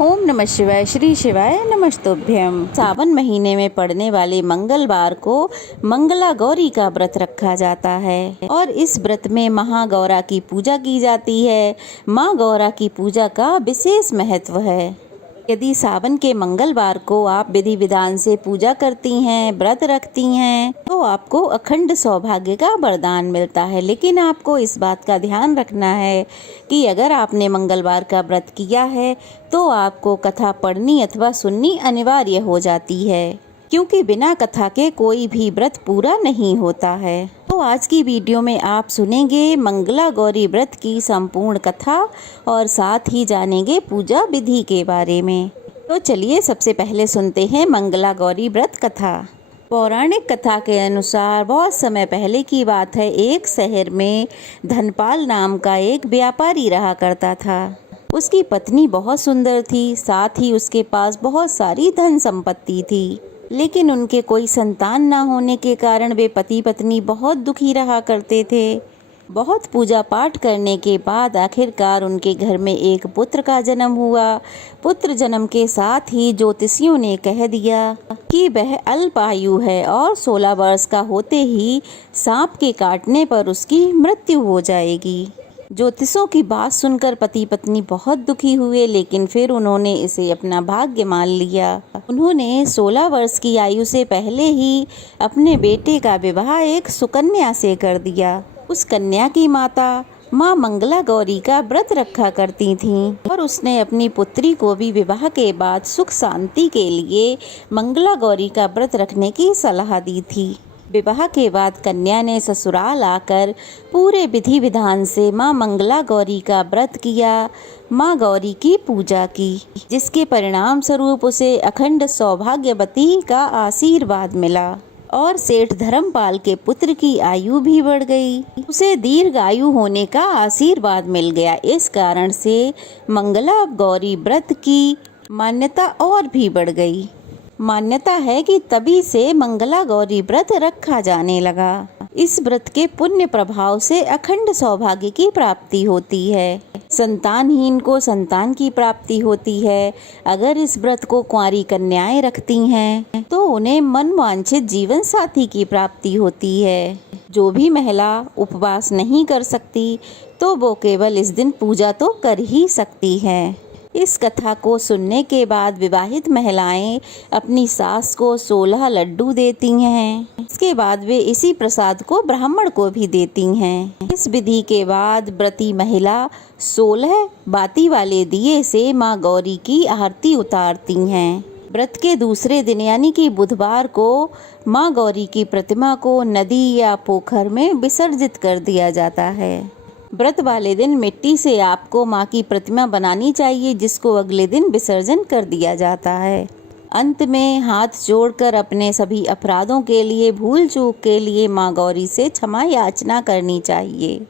ओम नमः शिवाय। श्री शिवाय नमस्तुभ्यम। सावन महीने में पड़ने वाले मंगलवार को मंगला गौरी का व्रत रखा जाता है और इस व्रत में महागौरा की पूजा की जाती है। माँ गौरा की पूजा का विशेष महत्व है। यदि सावन के मंगलवार को आप विधि विधान से पूजा करती हैं, व्रत रखती हैं, तो आपको अखंड सौभाग्य का वरदान मिलता है। लेकिन आपको इस बात का ध्यान रखना है कि अगर आपने मंगलवार का व्रत किया है तो आपको कथा पढ़नी अथवा सुननी अनिवार्य हो जाती है, क्योंकि बिना कथा के कोई भी व्रत पूरा नहीं होता है। तो आज की वीडियो में आप सुनेंगे मंगला गौरी व्रत की संपूर्ण कथा और साथ ही जानेंगे पूजा विधि के बारे में। तो चलिए सबसे पहले सुनते हैं मंगला गौरी व्रत कथा। पौराणिक कथा के अनुसार बहुत समय पहले की बात है। एक शहर में धनपाल नाम का एक व्यापारी रहा करता था। उसकी पत्नी बहुत सुंदर थी, साथ ही उसके पास बहुत सारी धन संपत्ति थी, लेकिन उनके कोई संतान न होने के कारण वे पति पत्नी बहुत दुखी रहा करते थे। बहुत पूजा पाठ करने के बाद आखिरकार उनके घर में एक पुत्र का जन्म हुआ। पुत्र जन्म के साथ ही ज्योतिषियों ने कह दिया कि वह अल्पायु है और 16 वर्ष का होते ही सांप के काटने पर उसकी मृत्यु हो जाएगी। ज्योतिषों की बात सुनकर पति पत्नी बहुत दुखी हुए, लेकिन फिर उन्होंने इसे अपना भाग्य मान लिया। उन्होंने 16 वर्ष की आयु से पहले ही अपने बेटे का विवाह एक सुकन्या से कर दिया। उस कन्या की माता माँ मंगला गौरी का व्रत रखा करती थीं और उसने अपनी पुत्री को भी विवाह के बाद सुख शांति के लिए मंगला गौरी का व्रत रखने की सलाह दी थी। विवाह के बाद कन्या ने ससुराल आकर पूरे विधि विधान से माँ मंगला गौरी का व्रत किया, माँ गौरी की पूजा की, जिसके परिणाम स्वरूप उसे अखंड सौभाग्यवती का आशीर्वाद मिला और सेठ धर्मपाल के पुत्र की आयु भी बढ़ गई। उसे दीर्घ आयु होने का आशीर्वाद मिल गया। इस कारण से मंगला गौरी व्रत की मान्यता और भी बढ़ गई। मान्यता है कि तभी से मंगला गौरी व्रत रखा जाने लगा। इस व्रत के पुण्य प्रभाव से अखंड सौभाग्य की प्राप्ति होती है। संतानहीन को संतान की प्राप्ति होती है। अगर इस व्रत को कुंवारी कन्याएं रखती हैं तो उन्हें मनवांछित जीवन साथी की प्राप्ति होती है। जो भी महिला उपवास नहीं कर सकती तो वो केवल इस दिन पूजा तो कर ही सकती है। इस कथा को सुनने के बाद विवाहित महिलाएं अपनी सास को 16 लड्डू देती हैं। इसके बाद वे इसी प्रसाद को ब्राह्मण को भी देती हैं। इस विधि के बाद व्रती महिला 16 बाती वाले दिए से माँ गौरी की आरती उतारती हैं। व्रत के दूसरे दिन यानी कि बुधवार को माँ गौरी की प्रतिमा को नदी या पोखर में विसर्जित कर दिया जाता है। व्रत वाले दिन मिट्टी से आपको माँ की प्रतिमा बनानी चाहिए, जिसको अगले दिन विसर्जन कर दिया जाता है। अंत में हाथ जोड़कर अपने सभी अपराधों के लिए, भूल चूक के लिए माँ गौरी से क्षमा याचना करनी चाहिए।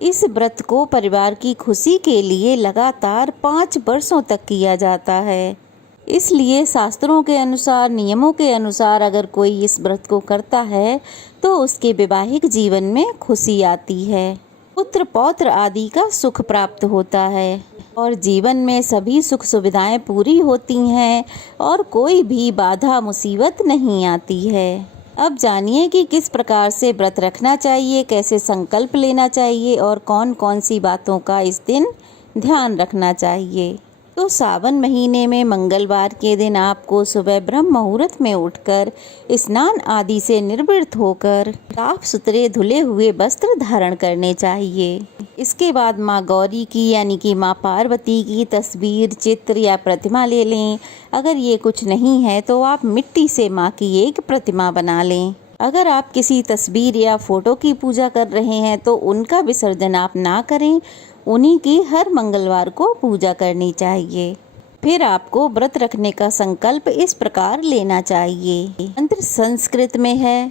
इस व्रत को परिवार की खुशी के लिए लगातार 5 वर्षों तक किया जाता है। इसलिए शास्त्रों के अनुसार, नियमों के अनुसार अगर कोई इस व्रत को करता है तो उसके वैवाहिक जीवन में खुशी आती है, पुत्र पौत्र आदि का सुख प्राप्त होता है और जीवन में सभी सुख सुविधाएं पूरी होती हैं और कोई भी बाधा मुसीबत नहीं आती है। अब जानिए कि किस प्रकार से व्रत रखना चाहिए, कैसे संकल्प लेना चाहिए और कौन कौन सी बातों का इस दिन ध्यान रखना चाहिए। तो सावन महीने में मंगलवार के दिन आपको सुबह ब्रह्म मुहूर्त में उठकर स्नान आदि से निर्वृत्त होकर साफ सुथरे धुले हुए वस्त्र धारण करने चाहिए। इसके बाद माँ गौरी की यानी कि माँ पार्वती की तस्वीर, चित्र या प्रतिमा ले लें। अगर ये कुछ नहीं है तो आप मिट्टी से माँ की एक प्रतिमा बना लें। अगर आप किसी तस्वीर या फोटो की पूजा कर रहे हैं तो उनका विसर्जन आप ना करें, उन्हीं की हर मंगलवार को पूजा करनी चाहिए। फिर आपको व्रत रखने का संकल्प इस प्रकार लेना चाहिए। मंत्र संस्कृत में है,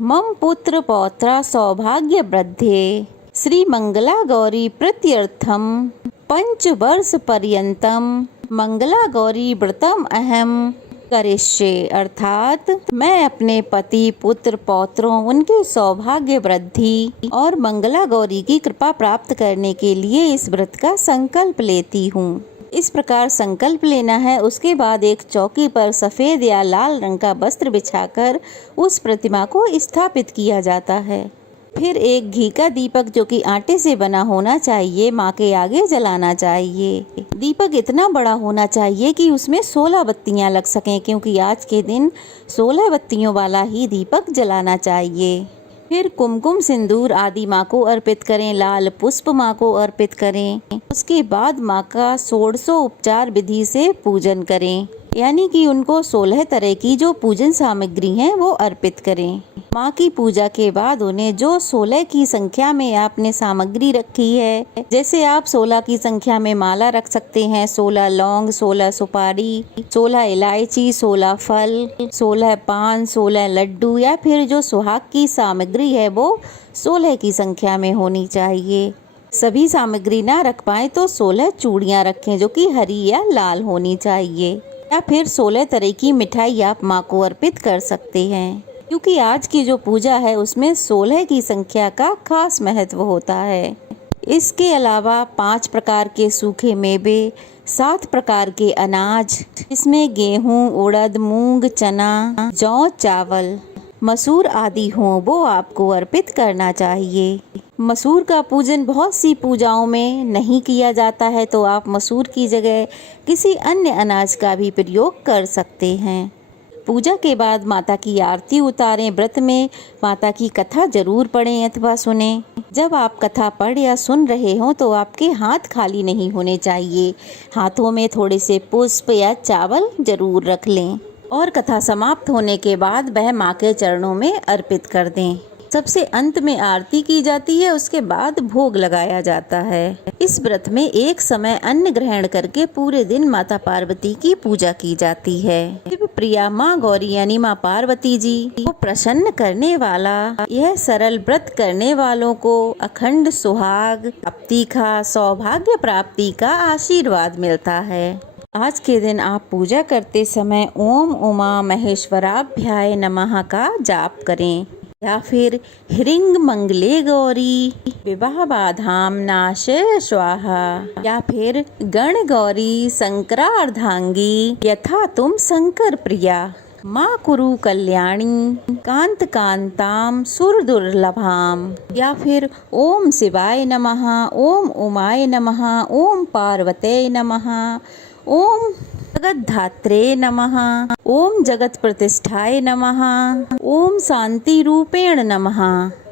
मम पुत्र पौत्रा सौभाग्य वृद्धे श्री मंगला गौरी प्रीत्यर्थम 5 वर्ष पर्यंतम मंगला गौरी व्रतम अहम करिष्ये। अर्थात मैं अपने पति, पुत्र, पौत्रों, उनके सौभाग्य वृद्धि और मंगला गौरी की कृपा प्राप्त करने के लिए इस व्रत का संकल्प लेती हूँ। इस प्रकार संकल्प लेना है। उसके बाद एक चौकी पर सफ़ेद या लाल रंग का वस्त्र बिछाकर उस प्रतिमा को स्थापित किया जाता है। फिर एक घी का दीपक जो कि आटे से बना होना चाहिए माँ के आगे जलाना चाहिए। दीपक इतना बड़ा होना चाहिए कि उसमें 16 बत्तियां लग सकें, क्योंकि आज के दिन 16 बत्तियों वाला ही दीपक जलाना चाहिए। फिर कुमकुम सिंदूर आदि माँ को अर्पित करें, लाल पुष्प माँ को अर्पित करें। उसके बाद माँ का 16 उपचार विधि से पूजन करें, यानी कि उनको 16 तरह की जो पूजन सामग्री हैं वो अर्पित करें। माँ की पूजा के बाद उन्हें जो 16 की संख्या में आपने सामग्री रखी है, जैसे आप 16 की संख्या में माला रख सकते हैं, 16 लौंग, 16 सुपारी, 16 इलायची, 16 फल, 16 पान, 16 लड्डू, या फिर जो सुहाग की सामग्री है वो 16 की संख्या में होनी चाहिए। सभी सामग्री ना रख पाए तो 16 चूड़ियाँ रखें जो कि हरी या लाल होनी चाहिए, या फिर 16 तरह की मिठाई आप माँ को अर्पित कर सकते हैं, क्योंकि आज की जो पूजा है उसमें 16 की संख्या का खास महत्व होता है। इसके अलावा 5 प्रकार के सूखे मेवे, 7 प्रकार के अनाज, इसमें गेहूं, उड़द, मूंग, चना, जौ, चावल, मसूर आदि हों वो आपको अर्पित करना चाहिए। मसूर का पूजन बहुत सी पूजाओं में नहीं किया जाता है, तो आप मसूर की जगह किसी अन्य अनाज का भी प्रयोग कर सकते हैं। पूजा के बाद माता की आरती उतारें। व्रत में माता की कथा जरूर पढ़ें अथवा सुनें। जब आप कथा पढ़ या सुन रहे हो तो आपके हाथ खाली नहीं होने चाहिए। हाथों में थोड़े से पुष्प या चावल जरूर रख लें और कथा समाप्त होने के बाद वह माँ के चरणों में अर्पित कर दें। सबसे अंत में आरती की जाती है, उसके बाद भोग लगाया जाता है। इस व्रत में एक समय अन्न ग्रहण करके पूरे दिन माता पार्वती की पूजा की जाती है। शिव प्रिया माँ गौरी यानी माँ पार्वती जी को प्रसन्न करने वाला यह सरल व्रत करने वालों को अखंड सुहाग प्राप्ति का, सौभाग्य प्राप्ति का आशीर्वाद मिलता है। आज के दिन आप पूजा करते समय ओम उमा महेश्वराभ्याय नमः का जाप करें, या फिर ह्रीं मंगले गौरी विवाह बाधाम नाशय स्वाहा, या फिर गण गौरी शंकरार्धांगी यथा तुम शंकर प्रिया माँ कुरु कल्याणी कांत कांताम सुर दुर्लभाम, या फिर ओम शिवाय नमः, ओम उमाय नमः, ओम पार्वते नमः, ओम जगद्धात्रे नमः, ओम जगत प्रतिष्ठाय नमः, ओम शांति रूपेण नमः।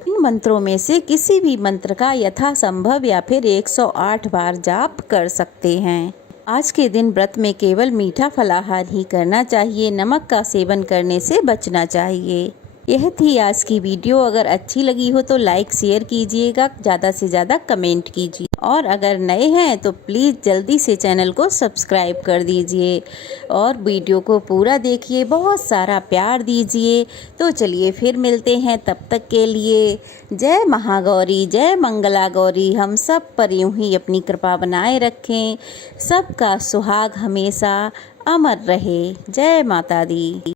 इन मंत्रों में से किसी भी मंत्र का यथासंभव या फिर 108 बार जाप कर सकते हैं। आज के दिन व्रत में केवल मीठा फलाहार ही करना चाहिए, नमक का सेवन करने से बचना चाहिए। यह थी आज की वीडियो। अगर अच्छी लगी हो तो लाइक शेयर कीजिएगा, ज़्यादा से ज़्यादा कमेंट कीजिए, और अगर नए हैं तो प्लीज़ जल्दी से चैनल को सब्सक्राइब कर दीजिए और वीडियो को पूरा देखिए, बहुत सारा प्यार दीजिए। तो चलिए फिर मिलते हैं, तब तक के लिए जय महागौरी, जय मंगला गौरी। हम सब पर यूं ही अपनी कृपा बनाए रखें, सबका सुहाग हमेशा अमर रहे। जय माता दी।